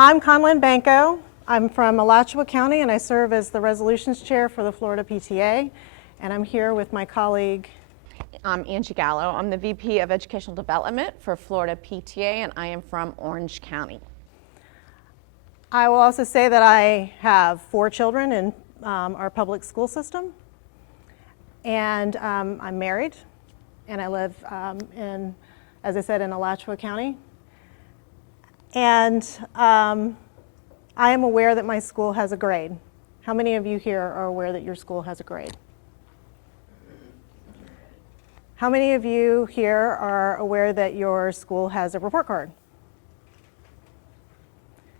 I'm Conlin Banco. I'm from Alachua County and I serve as the Resolutions Chair for the Florida PTA. And I'm here with my colleague. I'm Angie Gallo. I'm the VP of Educational Development for Florida PTA and I am from Orange County. I will also say that I have 4 children in our public school system. And I'm married and I live in, as I said, in Alachua County. And I am aware that my school has a grade. How many of you here are aware that your school has a grade? How many of you here are aware that your school has a report card?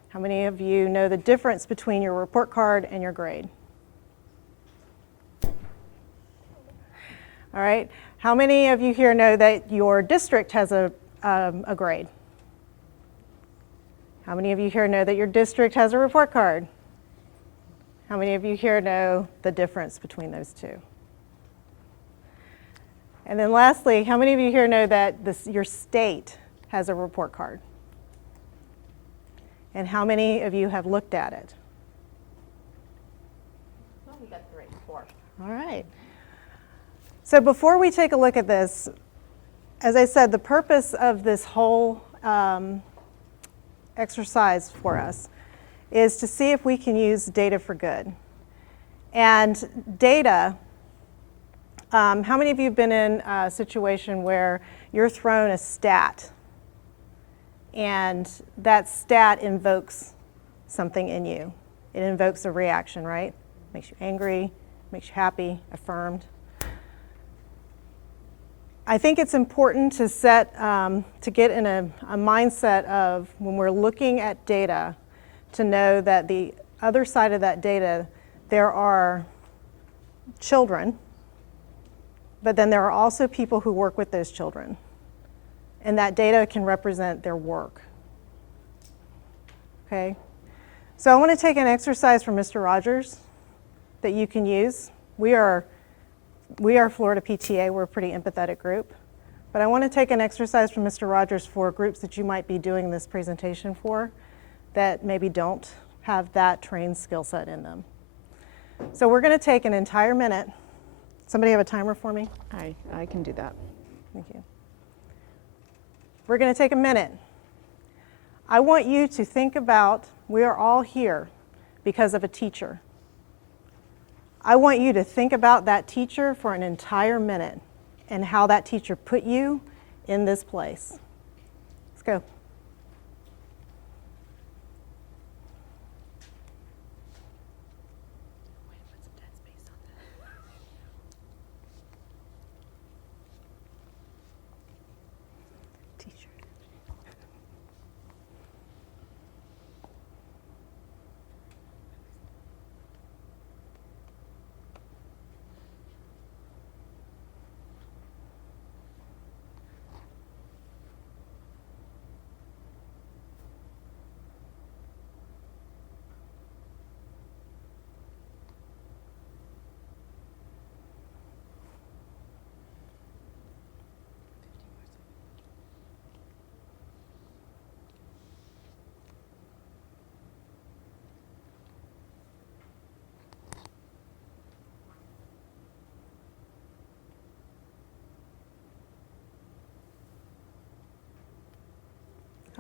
How many of you know the difference between your report card and your grade? All right. How many of you here know that your district has a grade? How many of you here know that your district has a report card? How many of you here know the difference between those two? And then lastly, how many of you here know that your state has a report card? And how many of you have looked at it? Well, we got 3, 4. All right. So before we take a look at this, as I said, the purpose of this whole exercise for us is to see if we can use data for good. And data, how many of you have been in a situation where you're thrown a stat and that stat invokes something in you? It invokes a reaction, right? Makes you angry, makes you happy, affirmed. I think it's important to to get in a mindset of when we're looking at data to know that the other side of that data, there are children, but then there are also people who work with those children. And that data can represent their work. Okay? So I want to take an exercise from Mr. Rogers that you can use. We are Florida PTA, we're a pretty empathetic group. But I want to take an exercise from Mr. Rogers for groups that you might be doing this presentation for that maybe don't have that trained skill set in them. So we're going to take an entire minute. Somebody have a timer for me? I can do that. Thank you. We're going to take a minute. I want you to think about, we are all here because of a teacher. I want you to think about that teacher for an entire minute and how that teacher put you in this place. Let's go.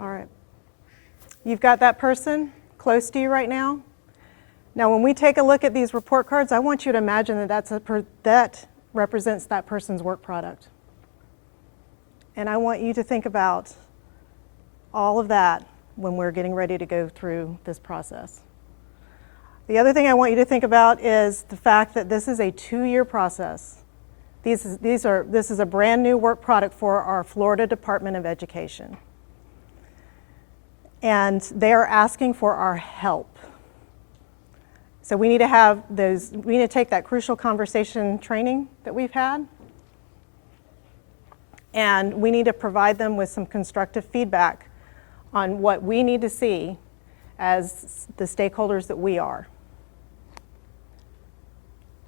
All right. You've got that person close to you right now. Now, when we take a look at these report cards, I want you to imagine that that represents that person's work product. And I want you to think about all of that when we're getting ready to go through this process. The other thing I want you to think about is the fact that this is a 2-year process. This is a brand new work product for our Florida Department of Education. And they are asking for our help. So we need to take that crucial conversation training that we've had, and we need to provide them with some constructive feedback on what we need to see as the stakeholders that we are.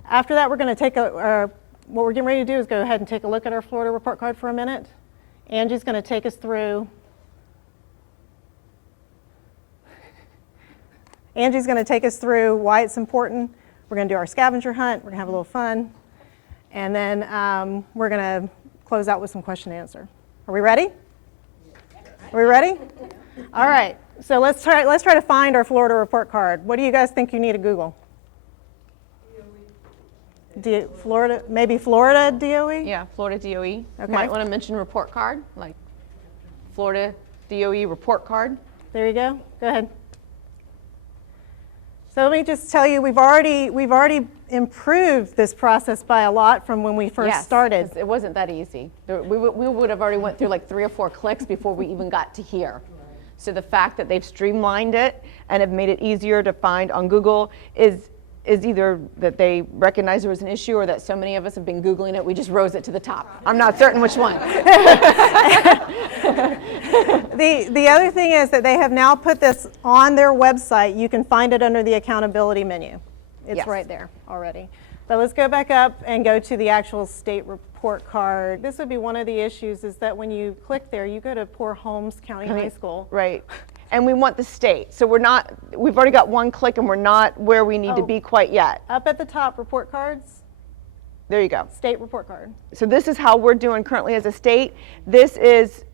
After that, we're going to take what we're getting ready to do is go ahead and take a look at our Florida report card for a minute. Angie's going to take us through Angie's going to take us through why it's important. We're going to do our scavenger hunt. We're going to have a little fun. And then we're going to close out with some question and answer. Are we ready? Are we ready? All right. So let's try to find our Florida report card. What do you guys think you need to Google? Florida, maybe Florida DOE? Yeah, Florida DOE. Okay. Might want to mention report card, like Florida DOE report card. There you go. Go ahead. So let me just tell you, we've already improved this process by a lot from when we first started. Yes, it wasn't that easy. We would have already went through like 3 or 4 clicks before we even got to here. So the fact that they've streamlined it and have made it easier to find on Google is either that they recognize there was an issue or that so many of us have been Googling it, we just rose it to the top. I'm not certain which one. The other thing is that they have now put this on their website. You can find it under the accountability menu. It's Yes. right there already. But let's go back up and go to the actual state report card. This would be one of the issues, is that when you click there, you go to poor Holmes County High School. Right. And we want the state. So we've already got 1 click and we're not where we need to be quite yet. Up at the top, report cards, There you go. state report card. So this is how we're doing currently as a state. This is,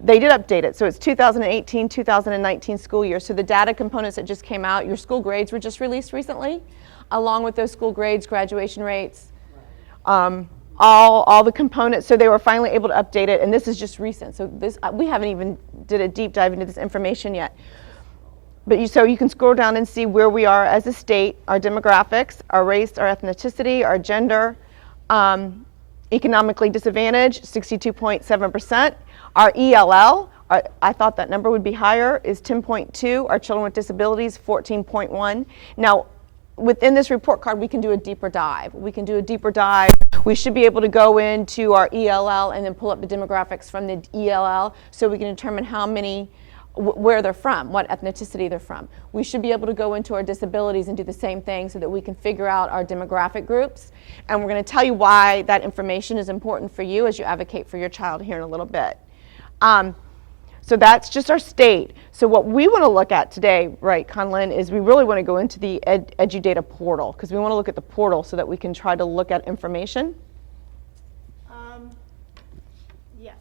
they did update it. So it's 2018, 2019 school year. So the data components that just came out, your school grades were just released recently, along with those school grades, graduation rates, all the components. So they were finally able to update it, and this is just recent. So this, we haven't even did a deep dive into this information yet. But so you can scroll down and see where we are as a state, our demographics, our race, our ethnicity, our gender, economically disadvantaged, 62.7%. Our ELL, I thought that number would be higher, is 10.2. Our children with disabilities, 14.1. Now, within this report card, we can do a deeper dive. We should be able to go into our ELL and then pull up the demographics from the ELL so we can determine how many, where they're from, what ethnicity they're from. We should be able to go into our disabilities and do the same thing so that we can figure out our demographic groups. And we're going to tell you why that information is important for you as you advocate for your child here in a little bit. So that's just our state. So what we want to look at today, right, Conlin, is we really want to go into the EduData portal, because we want to look at the portal so that we can try to look at information. Yes,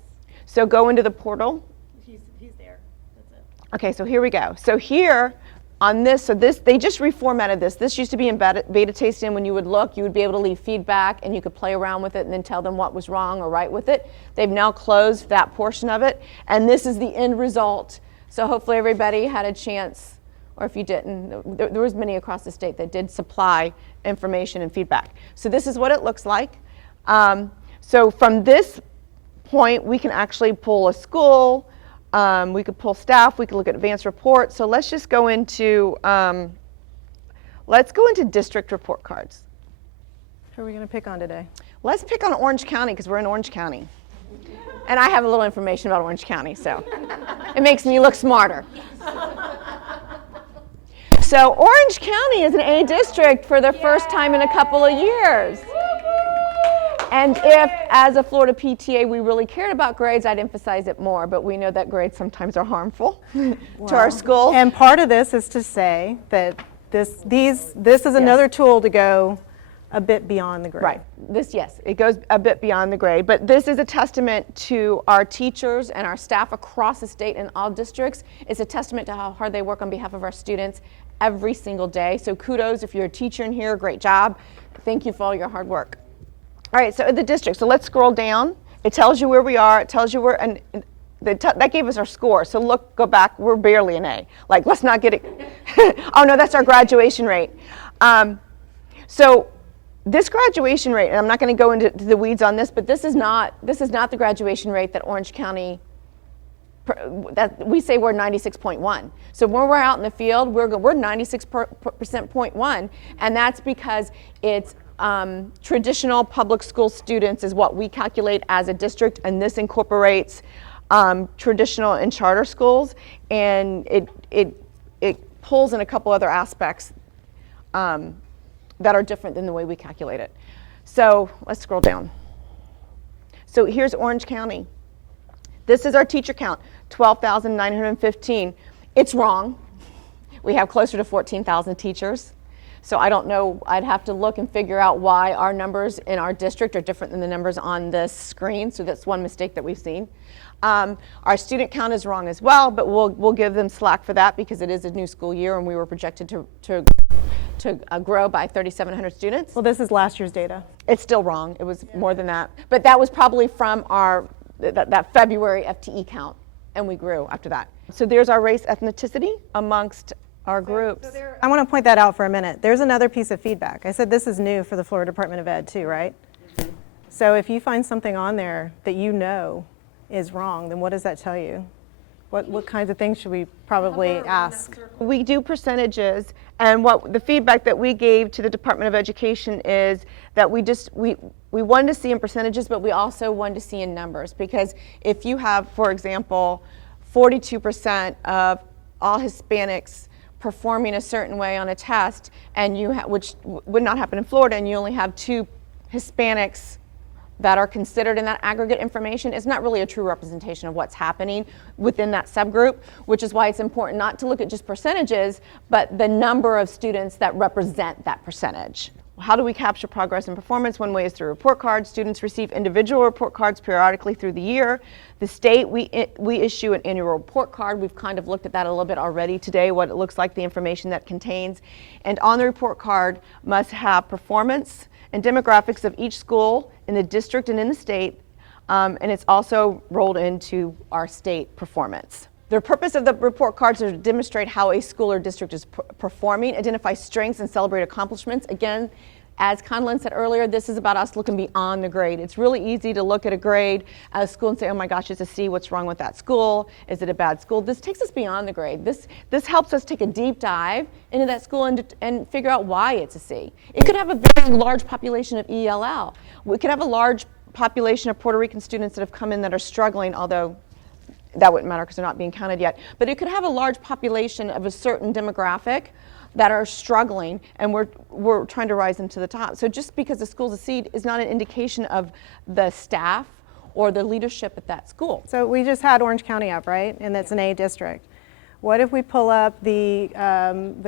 So go into the portal. he's there. That's it. Okay, so here we go. So here on this, they just reformatted this. This used to be in beta testing. When you would look, you would be able to leave feedback and you could play around with it and then tell them what was wrong or right with it. They've now closed that portion of it, and this is the end result. So hopefully everybody had a chance, or if you didn't, there was many across the state that did supply information and feedback. So this is what it looks like. So from this point, we can actually pull a school, we could pull staff, we could look at advanced reports. So let's just go into, district report cards. Who are we going to pick on today? Let's pick on Orange County because we're in Orange County. And I have a little information about Orange County, so it makes me look smarter. So Orange County is an A district for the first time in a couple of years. And if, as a Florida PTA, we really cared about grades, I'd emphasize it more. But we know that grades sometimes are harmful to our school. And part of this is to say that this is another tool to go a bit beyond the grade. Right. Yes, it goes a bit beyond the grade. But this is a testament to our teachers and our staff across the state and all districts. It's a testament to how hard they work on behalf of our students every single day. So kudos if you're a teacher in here, great job. Thank you for all your hard work. All right, so the district. So let's scroll down. It tells you where we are. It tells you where, and that gave us our score. So look, go back. We're barely an A. Like, let's not get it. Oh no, that's our graduation rate. So this graduation rate, and I'm not going to go into the weeds on this, but this is not the graduation rate that Orange County. That we say we're 96.1. So when we're out in the field, we're 96.1, and that's because it's traditional public school students is what we calculate as a district, and this incorporates traditional and charter schools, and it pulls in a couple other aspects that are different than the way we calculate it. So let's scroll down. So here's Orange County. This is our teacher count, 12,915. It's wrong. We have closer to 14,000 teachers. So I don't know, I'd have to look and figure out why our numbers in our district are different than the numbers on this screen. So that's one mistake that we've seen. Our student count is wrong as well, but we'll give them slack for that because it is a new school year and we were projected to grow by 3,700 students. Well, this is last year's data. It's still wrong. It was more than that. But that was probably from our that February FTE count, and we grew after that. So there's our race ethnicity amongst our groups. I want to point that out for a minute. There's another piece of feedback. I said this is new for the Florida Department of Ed too, right? Mm-hmm. So if you find something on there that you know is wrong, then what does that tell you? What kinds of things should we probably ask? We do percentages, and what the feedback that we gave to the Department of Education is that we wanted to see in percentages, but we also wanted to see in numbers, because if you have, for example, 42% of all Hispanics performing a certain way on a test, and which would not happen in Florida, and you only have 2 Hispanics that are considered in that aggregate information, is not really a true representation of what's happening within that subgroup, which is why it's important not to look at just percentages, but the number of students that represent that percentage. How do we capture progress and performance? One way is through report cards. Students receive individual report cards periodically through the year. The state, we issue an annual report card. We've kind of looked at that a little bit already today, what it looks like, the information that contains. And on the report card must have performance and demographics of each school in the district and in the state, and it's also rolled into our state performance. The purpose of the report cards is to demonstrate how a school or district is performing, identify strengths, and celebrate accomplishments. Again, as Conlon said earlier, this is about us looking beyond the grade. It's really easy to look at a grade at a school and say, oh my gosh, it's a C, what's wrong with that school? Is it a bad school? This takes us beyond the grade. This helps us take a deep dive into that school and figure out why it's a C. It could have a very large population of ELL. We could have a large population of Puerto Rican students that have come in that are struggling, although that wouldn't matter because they're not being counted yet. But it could have a large population of a certain demographic that are struggling, and we're trying to rise them to the top. So just because the school's a C is not an indication of the staff or the leadership at that school. So we just had Orange County up, right? And that's an A district. What if we pull up the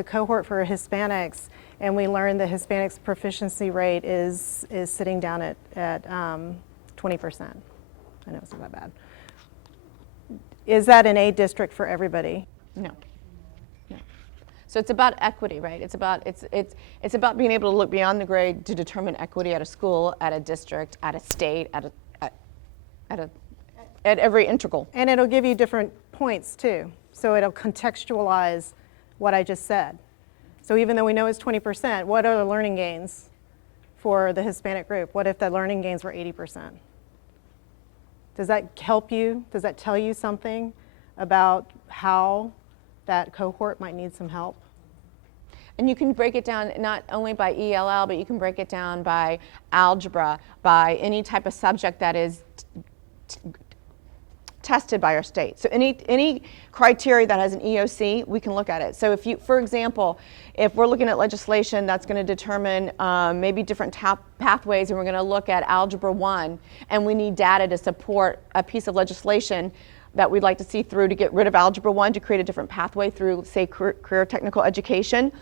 cohort for Hispanics and we learn the Hispanics proficiency rate is sitting down at 20%? I know it's not that bad. Is that an A district for everybody? No. So it's about equity, right? It's about being able to look beyond the grade to determine equity at a school, at a district, at a state, at every integral. And it'll give you different points too. So it'll contextualize what I just said. So even though we know it's 20%, what are the learning gains for the Hispanic group? What if the learning gains were 80%? Does that help you? Does that tell you something about how that cohort might need some help? And you can break it down not only by ELL, but you can break it down by algebra, by any type of subject that is tested by our state. So any criteria that has an EOC, we can look at it. So if you, for example, if we're looking at legislation that's going to determine maybe different pathways, and we're going to look at Algebra 1, and we need data to support a piece of legislation that we'd like to see through to get rid of Algebra 1 to create a different pathway through, say, career technical education,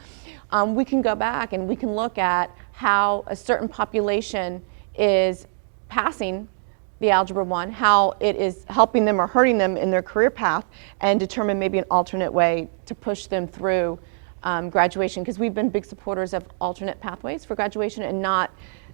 we can go back and we can look at how a certain population is passing the Algebra 1, how it is helping them or hurting them in their career path, and determine maybe an alternate way to push them through graduation, because we've been big supporters of alternate pathways for graduation and not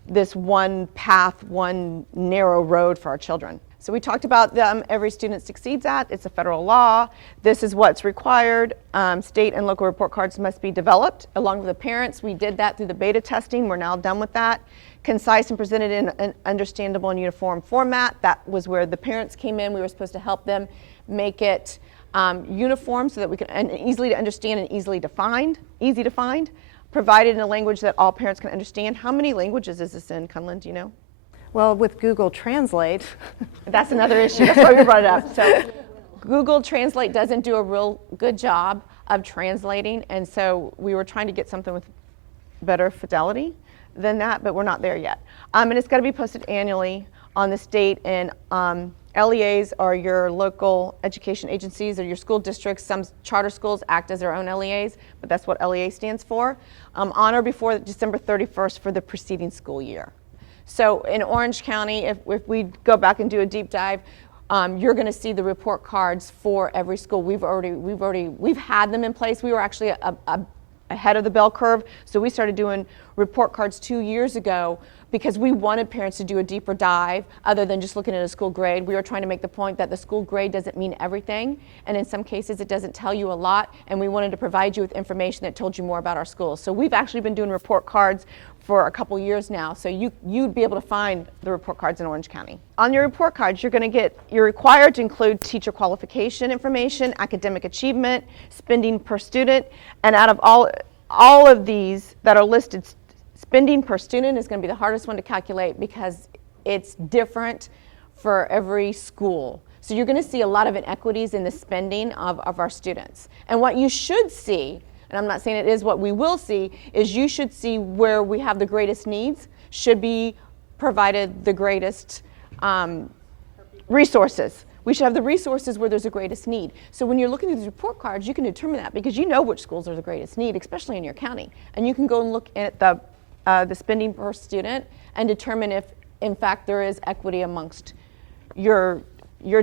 this one path, one narrow road for our children. So we talked about Every Student Succeeds Act. It's a federal law. This is what's required. State and local report cards must be developed along with the parents. We did that through the beta testing. We're now done with that. Concise and presented in an understandable and uniform format. That was where the parents came in. We were supposed to help them make it uniform so that we could, and easily to understand and easy to find, provided in a language that all parents can understand. How many languages is this in, Kunlun, do you know? Well, with Google Translate. That's another issue. That's why we brought it up. So Google Translate doesn't do a real good job of translating, and so we were trying to get something with better fidelity than that, but we're not there yet. And it's got to be posted annually on the state and LEAs are your local education agencies or your school districts. Some charter schools act as their own LEAs, but that's what LEA stands for. On or before December 31st for the preceding school year. So in Orange County, if we go back and do a deep dive, you're going to see the report cards for every school. We've had them in place. We were actually ahead of the bell curve, so we started doing report cards 2 years ago because we wanted parents to do a deeper dive other than just looking at a school grade. We were trying to make the point that the school grade doesn't mean everything, and in some cases it doesn't tell you a lot, and we wanted to provide you with information that told you more about our schools. So we've actually been doing report cards for a couple years now, so you'd be able to find the report cards in Orange County. On your report cards, you're required to include teacher qualification information, academic achievement, spending per student, and out of all of these that are listed, spending per student is going to be the hardest one to calculate because it's different for every school. So you're going to see a lot of inequities in the spending of our students. And what you should see, and I'm not saying it is what we will see, is you should see where we have the greatest needs should be provided the greatest resources. We should have the resources where there's the greatest need. So when you're looking at these report cards, you can determine that because you know which schools are the greatest need, especially in your county. And you can go and look at the spending per student and determine if, in fact, there is equity amongst your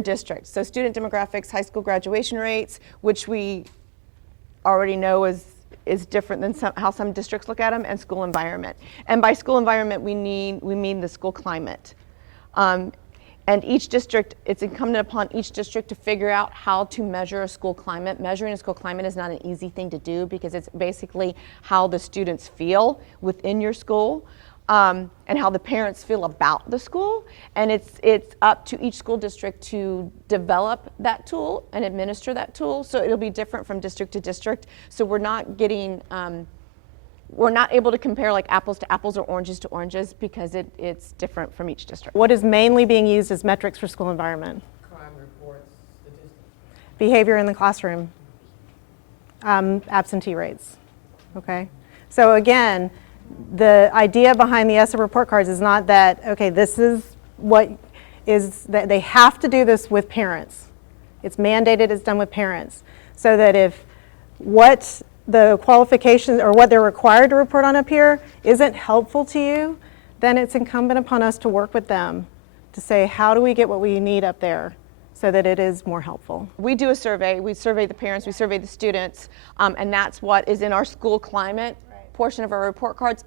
district. So student demographics, high school graduation rates, which we already know is different than how some districts look at them, and school environment. And by school environment, we mean the school climate. And each district, it's incumbent upon each district to figure out how to measure a school climate. Measuring a school climate is not an easy thing to do because it's basically how the students feel within your school and how the parents feel about the school. And it's up to each school district to develop that tool and administer that tool. So it'll be different from district to district. So we're not getting we're not able to compare like apples to apples or oranges to oranges because it's different from each district. What is mainly being used as metrics for school environment? Crime reports, statistics. Behavior in the classroom, absentee rates, okay? So again, the idea behind the ESSA report cards is not that, okay, this is what is, that they have to do this with parents. It's mandated, it's done with parents. So that if what the qualifications or what they're required to report on up here isn't helpful to you, then it's incumbent upon us to work with them to say, how do we get what we need up there so that it is more helpful? We do a survey, we survey the parents, we survey the students, and that's what is in our school climate portion of our report cards.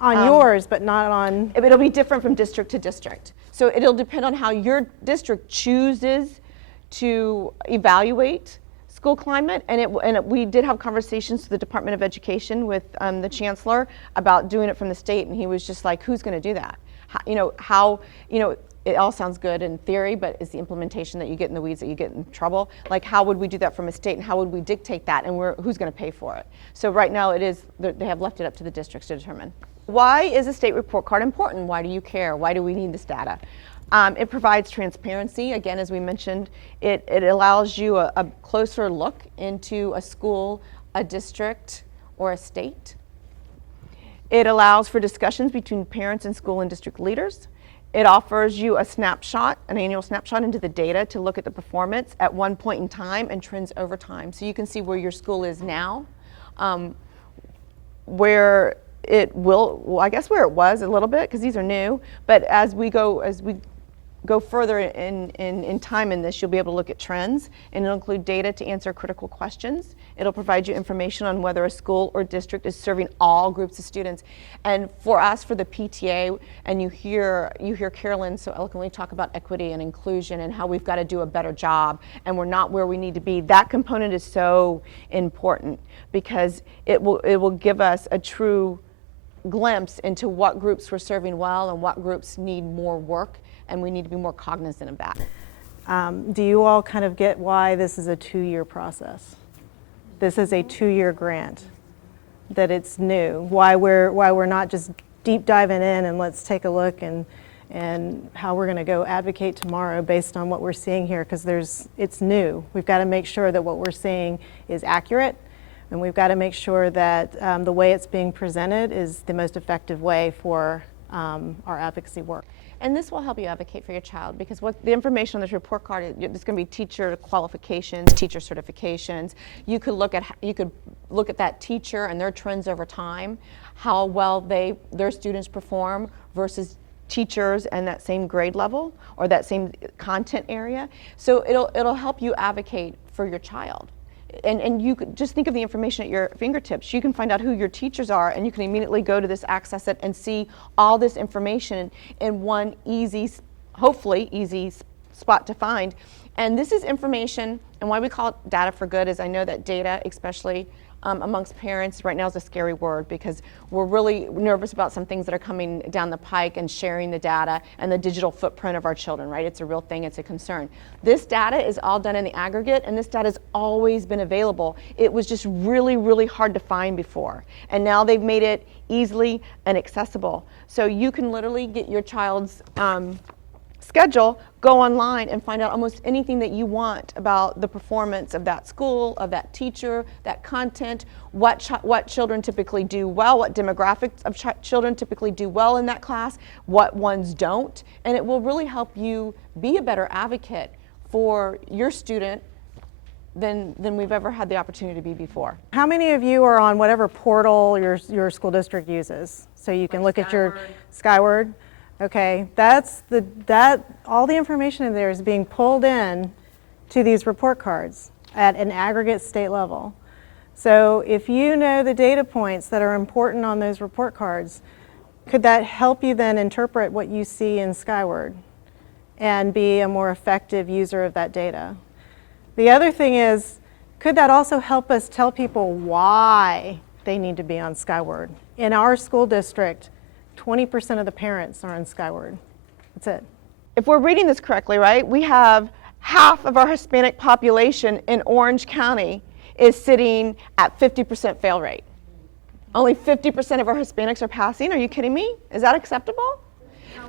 On yours, but not on... It'll be different from district to district. So it'll depend on how your district chooses to evaluate school climate, and we did have conversations with the Department of Education with the chancellor about doing it from the state, and he was just like, who's going to do that? How it all sounds good in theory, but it's the implementation that you get in the weeds that you get in trouble. Like, how would we do that from a state, and how would we dictate that, and who's going to pay for it? So right now they have left it up to the districts to determine. Why is a state report card important? Why do you care? Why do we need this data? It provides transparency. Again, as we mentioned, it allows you a closer look into a school, a district, or a state. It allows for discussions between parents and school and district leaders. It offers you a snapshot, an annual snapshot into the data to look at the performance at one point in time and trends over time. So you can see where your school is now, where it will, well, I guess where it was a little bit, because these are new, but as we go further in time in this, you'll be able to look at trends, and it'll include data to answer critical questions. It'll provide you information on whether a school or district is serving all groups of students. And for us, for the PTA, and you hear Carolyn so eloquently talk about equity and inclusion and how we've got to do a better job, and we're not where we need to be. That component is so important because it will give us a true glimpse into what groups we're serving well and what groups need more work, and we need to be more cognizant of that. Do you all kind of get why this is a 2-year process? This is a 2-year grant, that it's new, why we're not just deep diving in and let's take a look and how we're going to go advocate tomorrow based on what we're seeing here, because it's new. We've got to make sure that what we're seeing is accurate, and we've got to make sure that the way it's being presented is the most effective way for our advocacy work. And this will help you advocate for your child, because what the information on this report card is, there's going to be teacher qualifications, teacher certifications. You could look at that teacher and their trends over time, how well their students perform versus teachers and that same grade level or that same content area. So it'll help you advocate for your child. And you could just think of the information at your fingertips. You can find out who your teachers are, and you can immediately go to this, access it, and see all this information in one easy, hopefully easy spot to find. And this is information, and why we call it data for good is I know that data, especially amongst parents right now, is a scary word, because we're really nervous about some things that are coming down the pike and sharing the data and the digital footprint of our children, right? It's a real thing, it's a concern. This data is all done in the aggregate, and this data has always been available. It was just really, really hard to find before. And now they've made it easily and accessible. So you can literally get your child's schedule, go online and find out almost anything that you want about the performance of that school, of that teacher, that content, what children typically do well, what demographics of children typically do well in that class, what ones don't, and it will really help you be a better advocate for your student than we've ever had the opportunity to be before. How many of you are on whatever portal your school district uses? So you can look at your Skyward. Okay, all the information in there is being pulled in to these report cards at an aggregate state level. So if you know the data points that are important on those report cards, could that help you then interpret what you see in Skyward and be a more effective user of that data? The other thing is, could that also help us tell people why they need to be on Skyward? In our school district, 20% of the parents are on Skyward. That's it. If we're reading this correctly, right, we have half of our Hispanic population in Orange County is sitting at 50% fail rate. Only 50% of our Hispanics are passing. Are you kidding me? Is that acceptable?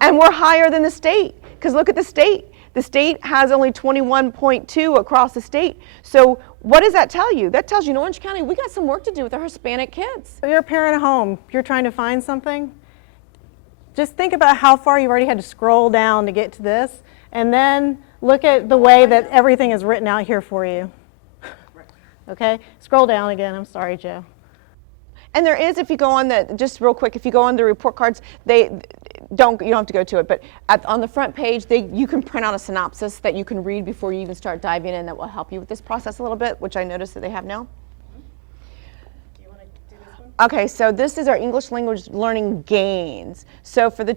And we're higher than the state, because look at the state. The state has only 21.2 across the state. So what does that tell you? That tells you in Orange County, we got some work to do with our Hispanic kids. If you're a parent at home, you're trying to find something, just think about how far you've already had to scroll down to get to this, and then look at the way that everything is written out here for you. Okay? Scroll down again. I'm sorry, Joe. And there is, if you go on just real quick, if you go on the report cards, you don't have to go to it, but on the front page, you can print out a synopsis that you can read before you even start diving in that will help you with this process a little bit, which I noticed that they have now. Okay, so this is our English language learning gains. So for the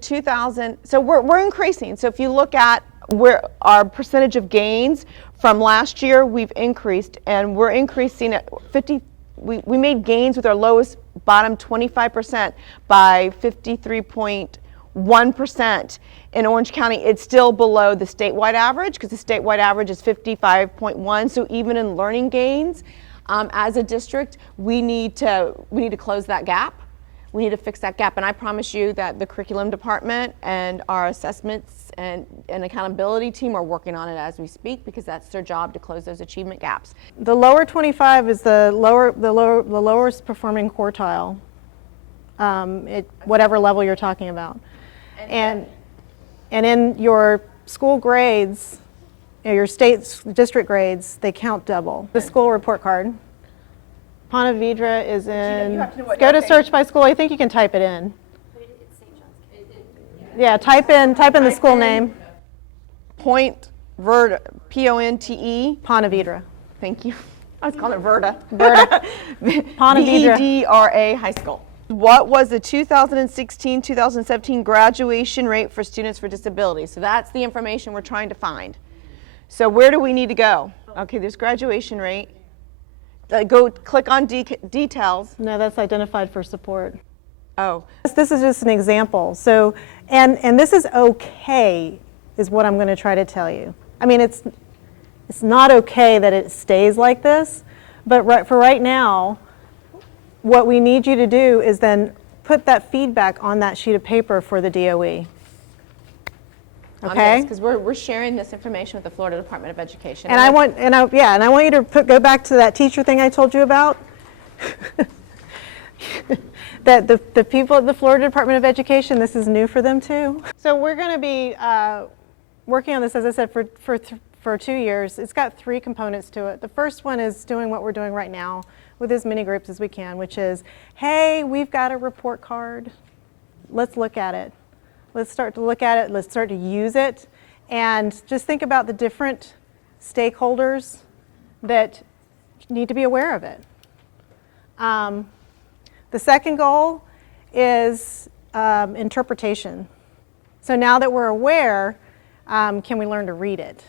we're increasing. So if you look at where our percentage of gains from last year, we've increased, and we're increasing at 50. We made gains with our lowest bottom 25% by 53.1%. In Orange County, it's still below the statewide average, because the statewide average is 55.1. So even in learning gains, as a district, we need to close that gap. We need to fix that gap, and I promise you that the curriculum department and our assessments and accountability team are working on it as we speak, because that's their job, to close those achievement gaps. The lower 25 is the lowest performing quartile, at whatever level you're talking about, and in your school grades. Your state district grades, they count double. The school report card. Ponte Vedra is in, go to search by school. I think you can type it in. It's St. John's. Yeah, type in the school name. Ponte P-O-N-T-E. Ponte Vedra. Thank you. I was calling it Verda. Ponte Vedra. V-E-D-R-A High School. What was the 2016-2017 graduation rate for students with disabilities? So that's the information we're trying to find. So where do we need to go? Okay, there's graduation rate. Go click on details. No, that's identified for support. Oh. This is just an example. So, and this is okay, is what I'm going to try to tell you. I mean, it's not okay that it stays like this, but for right now, what we need you to do is then put that feedback on that sheet of paper for the DOE. Okay. Because we're sharing this information with the Florida Department of Education. And I want you to go back to that teacher thing I told you about. that the people at the Florida Department of Education, this is new for them too. So we're going to be working on this, as I said, for 2 years. It's got 3 components to it. The first one is doing what we're doing right now with as many groups as we can, which is, hey, we've got a report card. Let's look at it. Let's start to look at it. Let's start to use it. And just think about the different stakeholders that need to be aware of it. The second goal is interpretation. So now that we're aware, can we learn to read it?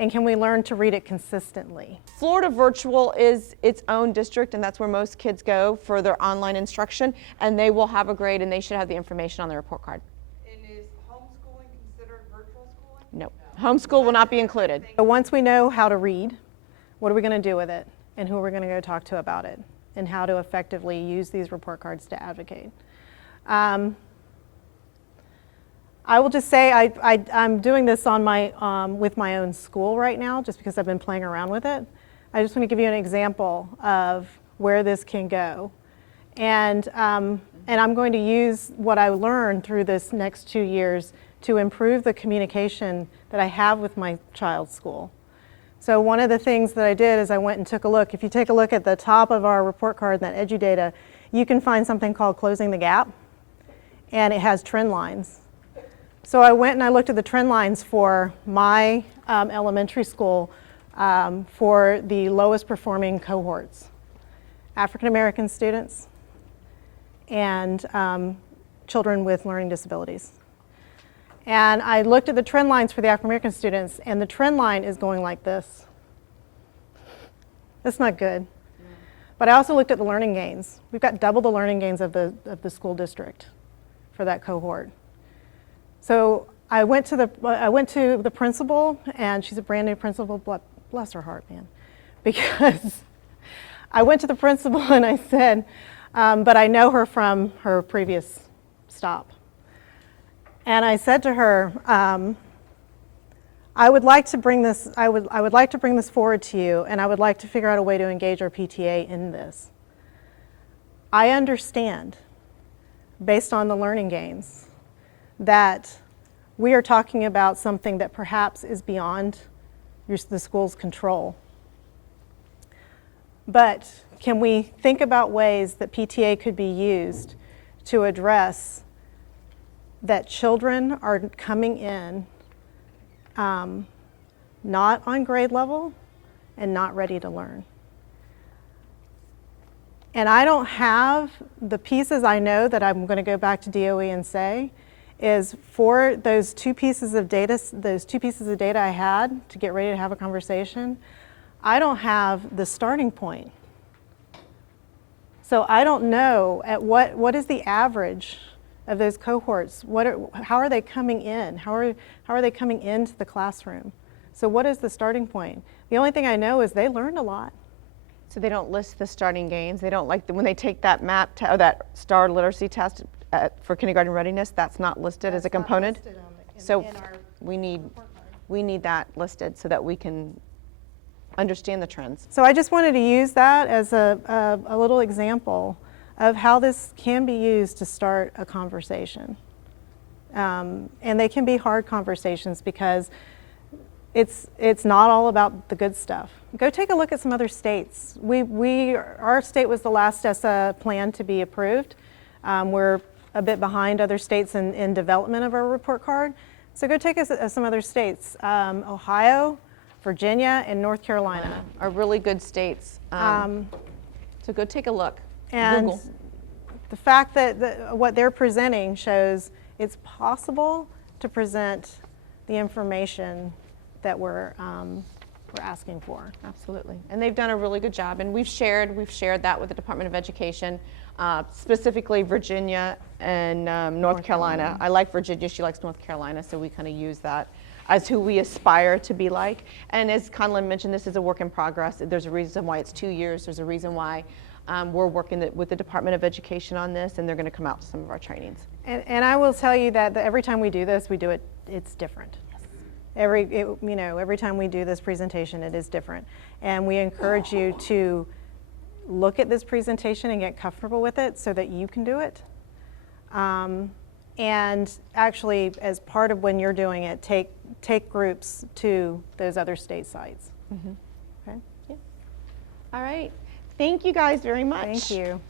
And can we learn to read it consistently? Florida Virtual is its own district, and that's where most kids go for their online instruction, and they will have a grade and they should have the information on their report card. And is homeschooling considered virtual schooling? No. Homeschool will not be included. So once we know how to read, what are we going to do with it? And who are we going to go talk to about it? And how to effectively use these report cards to advocate. I will just say I'm doing this on my, with my own school right now, just because I've been playing around with it. I just want to give you an example of where this can go. And I'm going to use what I learned through this next 2 years to improve the communication that I have with my child's school. So one of the things that I did is I went and took a look. If you take a look at the top of our report card, that EduData, you can find something called Closing the Gap, and it has trend lines. So I went and I looked at the trend lines for my elementary school for the lowest performing cohorts, African American students and children with learning disabilities. And I looked at the trend lines for the African American students, and the trend line is going like this. That's not good. But I also looked at the learning gains. We've got double the learning gains of the school district for that cohort. So I went to the principal, and she's a brand new principal, bless her heart, man, because I went to the principal and I said, but I know her from her previous stop. And I said to her, I would like to bring this, I would like to bring this forward to you, and I would like to figure out a way to engage our PTA in this. I understand, based on the learning gains, that we are talking about something that perhaps is beyond the school's control. But can we think about ways that PTA could be used to address that children are coming in not on grade level and not ready to learn? And I don't have the pieces. I know that I'm going to go back to DOE and say is for those 2 pieces of data, I had to get ready to have a conversation, I don't have the starting point. So I don't know at what is the average of those cohorts. How are they coming in? How are they coming into the classroom? So what is the starting point? The only thing I know is they learned a lot. So they don't list the starting gains. They don't when they take that MAP or that STAR literacy test for kindergarten readiness, that's not listed as a component. So we need that listed so that we can understand the trends. So I just wanted to use that as a little example of how this can be used to start a conversation. And they can be hard conversations because it's not all about the good stuff. Go take a look at some other states. Our state was the last ESSA plan to be approved. We're a bit behind other states in development of our report card. So go take us some other states. Ohio, Virginia, and North Carolina are really good states. So go take a look. And Google. The fact that what they're presenting shows it's possible to present the information that we're asking for. Absolutely. And they've done a really good job. And we've shared that with the Department of Education, specifically Virginia and North Carolina. I like Virginia, she likes North Carolina, so we kind of use that as who we aspire to be like. And as Conlon mentioned, this is a work in progress. There's a reason why it's 2 years. There's a reason why we're working with the Department of Education on this, and they're going to come out to some of our trainings. And I will tell you that every time we do this, it's different. Every time we do this presentation, it is different. And we encourage you to look at this presentation and get comfortable with it so that you can do it. And actually, as part of when you're doing it, take groups to those other state sites. Okay? All right. Thank you guys very much. Thank you.